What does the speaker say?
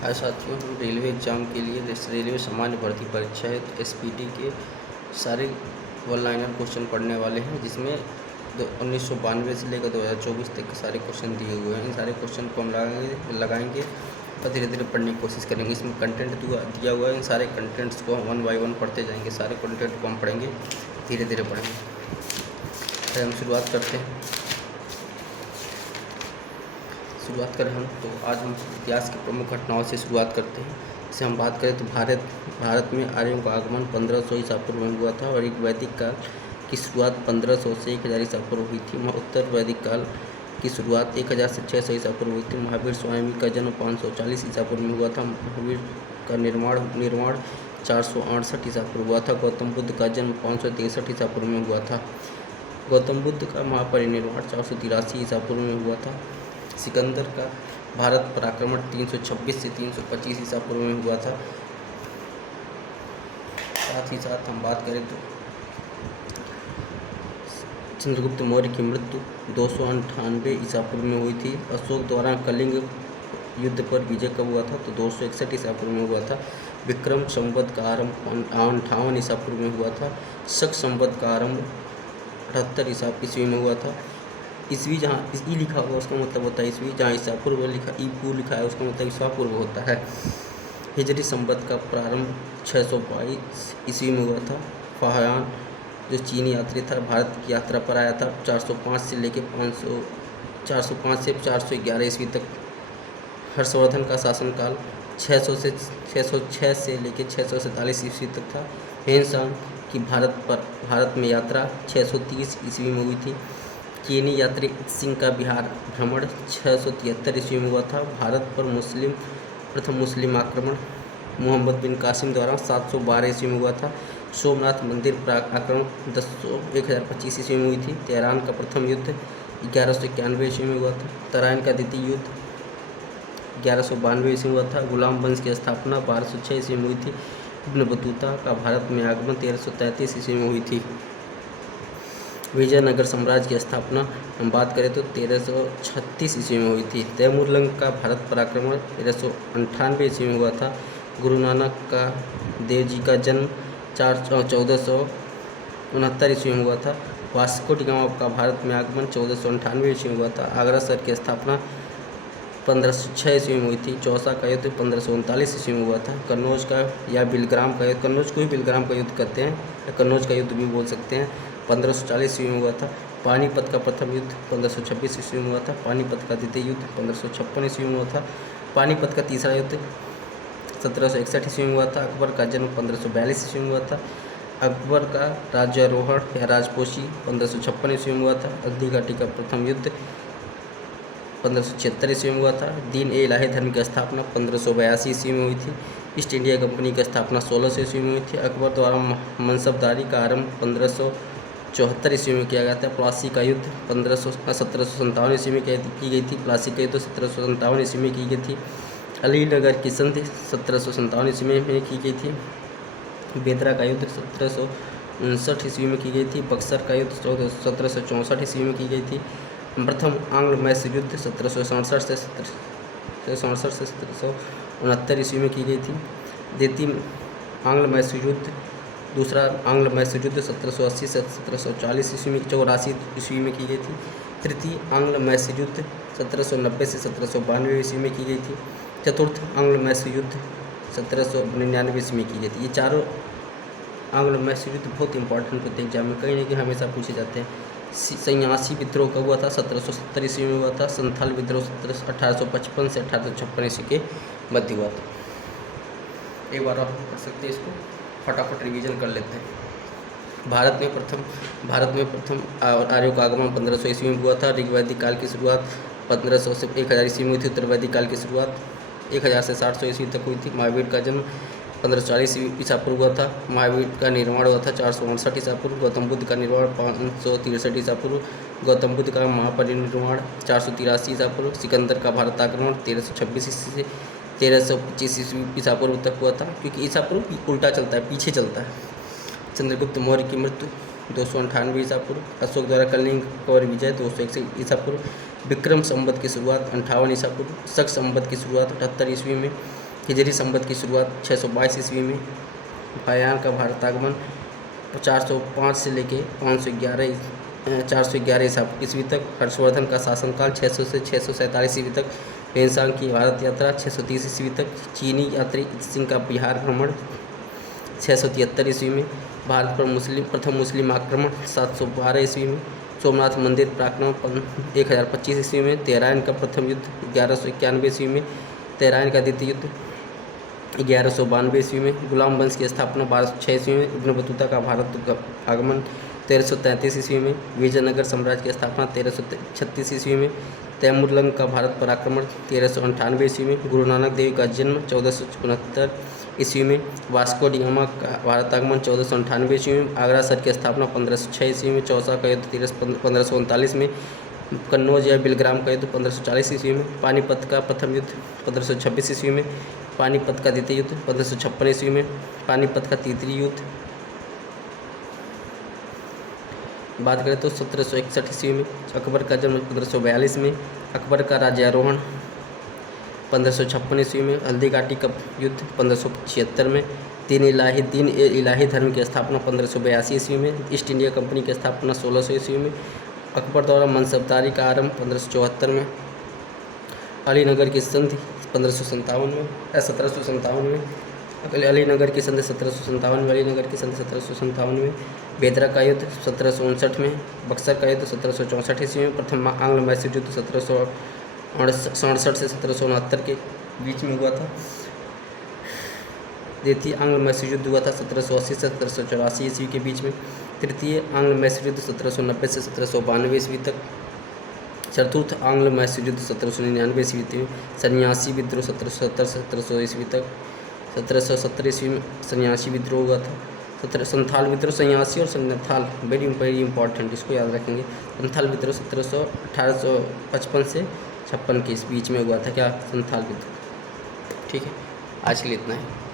आज साथियों हम रेलवे एग्ज़ाम के लिए रेलवे सामान्य भर्ती परीक्षा है तो एसपीटी के सारे वन लाइनर क्वेश्चन पढ़ने वाले हैं, जिसमें 1992 से लेकर 2024 तक के सारे क्वेश्चन दिए हुए हैं। इन सारे क्वेश्चन को हम लगाएंगे और धीरे धीरे पढ़ने की कोशिश करेंगे। इसमें कंटेंट दिया हुआ है, इन सारे कंटेंट्स को हम 1 बाय 1 पढ़ते जाएंगे। सारे कंटेंट को हम पढ़ेंगे, धीरे धीरे पढ़ेंगे। फिर हम शुरुआत करते हैं। शुरुआत करें हम तो आज हम इतिहास की प्रमुख घटनाओं से शुरुआत करते हैं। जैसे हम बात करें तो भारत में आर्यों का आगमन 1500 ईसा पूर्व में हुआ था और एक वैदिक काल की शुरुआत 1500 से 1000 ईसा पूर्व हुई थी। उत्तर वैदिक काल की शुरुआत 1000 से 600 ईसा पूर्व हुई थी। महावीर स्वामी का जन्म 540 ईसा पूर्व में हुआ था। महावीर का निर्माण 468 ईसा पूर्व हुआ था। गौतम बुद्ध का जन्म 563 ईसा पूर्व में हुआ था। गौतम बुद्ध का महापरिनिर्वाण 483 ईसा पूर्व में हुआ था। सिकंदर का भारत पर आक्रमण 326 से 325 ईसा पूर्व में हुआ था। साथ ही साथ हम बात करें तो चंद्रगुप्त मौर्य की मृत्यु 298 ईसा पूर्व में हुई थी। अशोक द्वारा कलिंग युद्ध पर विजय कब हुआ था तो 261 ईसा पूर्व में हुआ था। विक्रम संवत का आरंभ 58 ईसा पूर्व में हुआ था। शक संवत का आरंभ 78 ईसा ईस्वी में हुआ था। ईस्वी जहाँ ई लिखा हुआ उसका मतलब होता है ईस्वी, जहाँ ईसा पूर्व लिखा है उसका मतलब ईसा पूर्व होता है। हिजरी संवत का प्रारंभ 622 ईस्वी में हुआ था। फाहयान जो चीनी यात्री था भारत की यात्रा पर आया था 405 से लेकर 405 से 411 ईस्वी तक। हर्षवर्धन का शासनकाल 606 से लेकर 647 ईस्वी तक था। हेनसांग की भारत में यात्रा 630 ईस्वी में हुई थी। चीनी यात्री सिंह का बिहार भ्रमण 673 ईस्वी में हुआ था। भारत पर प्रथम मुस्लिम आक्रमण मोहम्मद बिन कासिम द्वारा 712 ईस्वी में हुआ था। सोमनाथ मंदिर प्राग आक्रमण 1025 ईस्वी में हुई थी। तेहरान का प्रथम युद्ध 1191 ईस्वी में हुआ था। तराइन का द्वितीय युद्ध 1192 ईस्वी में हुआ था। गुलाम वंश की स्थापना 1206 ईस्वी में हुई थी। इब्न बतूता का भारत में आगमन 1333 ईस्वी में हुई थी। विजयनगर साम्राज्य की स्थापना हम बात करें तो 1336 ईस्वी में हुई थी। तैमूरलंग का भारत पर आक्रमण 1398 ईस्वी में हुआ था। गुरु नानक का देव जी का जन्म 1469 ईस्वी में हुआ था। वास्को डी गामा का भारत में आगमन 1498 ईस्वी में हुआ था। आगरा शहर की स्थापना 1506 ईस्वी में हुई थी। चौसा का युद्ध 1539 ईस्वी में हुआ था। कन्नौज का या बिलग्राम का युद्ध, कन्नौज को ही बिलग्राम का युद्ध कहते हैं या कन्नौज का युद्ध भी बोल सकते हैं, 1540 ईस्वी में हुआ था। पानीपत का प्रथम युद्ध 1526 ईस्वी में हुआ था। पानीपत का द्वितीय युद्ध 1556 ईस्वी में हुआ था। पानीपत का तीसरा युद्ध 1761 ईस्वी में हुआ था। अकबर का जन्म 1542 ईस्वी में हुआ था। अकबर का राज्यारोहण या राजपोशी 1556 ईस्वी में हुआ था। हल्दी घाटी का प्रथम युद्ध 1576 ईस्वी में हुआ था। दीन ए इलाही धर्म की स्थापना 1582 ईस्वी में हुई थी। ईस्ट इंडिया कंपनी की स्थापना 1600 ईस्वी में हुई थी। अकबर द्वारा मनसबदारी का आरंभ 1574 ईस्वी में किया गया था। प्लासी का युद्ध 1757 ईस्वी में की गई थी। प्लासी का युद्ध 1757 ईस्वी में की गई थी। अलीनगर की संधि 1757 ईस्वी में की गई थी। बेदरा का युद्ध 1759 ईस्वी में की गई थी। बक्सर का युद्ध 1764 ईस्वी में की गई थी। प्रथम आंग्ल मैसूर युद्ध 1767 से 1769 ईस्वी में की गई थी। द्वितीय आंग्ल मैसूर युद्ध दूसरा आंग्ल मैसूर युद्ध 1780 से 1740 ईस्वी में 84 ईस्वी में की गई थी। तृतीय आंग्ल मैसूर युद्ध 1790 से 1792 ईस्वी में की गई थी। चतुर्थ आंग्ल मैसूर युद्ध 1799 ईस्वी में की गई थी। ये चारों आंग्ल मैसूर युद्ध बहुत इंपॉर्टेंट होते हैं एग्जाम में, कहीं ना कहीं हमेशा पूछे जाते हैं। सन्यासी विद्रोह कब हुआ था 1770 ईस्वी में हुआ था। संथाल विद्रोह 1855 से 1856 ईस्वी के मध्य हुआ था। एक बार आप कर सकते हैं, इसको फटाफट रिवीजन कर लेते हैं। भारत में प्रथम आर्यों का आगमन 1500 ईस्वी में हुआ था। ऋग्वैदिक काल की शुरुआत 1500 से 1000 ईस्वी में हुई थी। उत्तर वैदिक काल की शुरुआत 1000 से 700 ईस्वी तक हुई थी। महावीर का जन्म 1540 ईसा पूर्व हुआ था। महावीर का निर्माण हुआ था 459 ईसा पूर्व। गौतम बुद्ध का निर्माण 563 ईसा पूर्व। गौतम बुद्ध का महापरिनिर्वाण 483 ईसा पूर्व। सिकंदर का भारत आक्रमण 1326 ईस्वी से 1325 ईसा पूर्व तक हुआ था, क्योंकि ईसा पूर्व उल्टा चलता है, पीछे चलता है। चंद्रगुप्त मौर्य की मृत्यु 298 ईसा पूर्व। अशोक द्वारा कलिंग और विजय 201 ईसा पूर्व। विक्रम संवत की शुरुआत 58 ईसा पूर्व। शक संवत की शुरुआत 78 ईस्वी में। हिजरी संवत की शुरुआत 622 ईस्वी में। बायान का भारत आगमन 405 से लेके 411 ईस्वी तक। हर्षवर्धन का शासनकाल 600 से 647 ईस्वी तक। पेंसांग की भारत यात्रा 630 ईस्वी तक। चीनी यात्री सिंह का बिहार भ्रमण 673 ईस्वी में। भारत पर प्रथम मुस्लिम आक्रमण 712 ईस्वी में। सोमनाथ मंदिर प्राक्रमण 1025 ईस्वी में। तेहरान का प्रथम युद्ध 1191 ईस्वी में। तेहरान का द्वितीय युद्ध 1192 ईस्वी में। गुलाम वंश की स्थापना 1206 ईस्वी में। इब्न बतूता का भारत आगमन 1333 ईस्वी में। विजयनगर साम्राज्य की स्थापना 1336 ईस्वी में। तैमूरलंग का भारत पर आक्रमण 1398 ईस्वी में। गुरु नानक देव का जन्म 1469 ईस्वी में। वास्को डी गामा का भारत आगमन 1498 ईस्वी में। आगरा शहर की स्थापना 1506 ईस्वी में। चौसा का युद्ध 1539 में। कन्नौज या बिलग्राम का युद्ध 1540 ईस्वी में। पानीपत का प्रथम युद्ध 1526 ईस्वी में। पानीपत का द्वितीय युद्ध 1556 ईस्वी में। पानीपत का तृतीय युद्ध बात करें तो 1761 ईस्वी में। अकबर का जन्म 1542 में। अकबर का राज्यारोहण 1556 ईस्वी में। हल्दी घाटी का युद्ध 1576 में। तीन इलाही धर्म की स्थापना 1582 ईस्वी में। ईस्ट इंडिया कंपनी की स्थापना 1600 ईस्वी में। अकबर द्वारा मनसबदारी का आरंभ 1574 में। अलीनगर की संधि 1757 में। अलीनगर की संधि 1757 में। अलीनगर की संधि 1757 में। बेदरा का युद्ध 1759 में। बक्सर का युद्ध 1764 ईस्वी में। प्रथम आंग्ल मैसूर युद्ध 1767 से 1769 के बीच में हुआ था। द्वितीय आंग्ल मैसूर युद्ध हुआ था 1780 से 1784 ईस्वी के बीच में। तृतीय आंग्ल मैसूर युद्ध 1790 से 1792 ईस्वी तक। चतुर्थ आंग्ल मैसूर युद्ध 1799 ईस्वी तक। सन्यासी विद्रोह 1770 से 1700 ईस्वी तक। 1770 ईस्वी में सन्यासी विद्रोह हुआ था। संथाल विद्रोह, सन्यासी और संथाल वेरी इंपॉर्टेंट, इसको याद रखेंगे। संथाल विद्रोह 1855 से 56 के इस बीच में हुआ था क्या, संथाल विद्रोह। ठीक है, आज के लिए इतना है।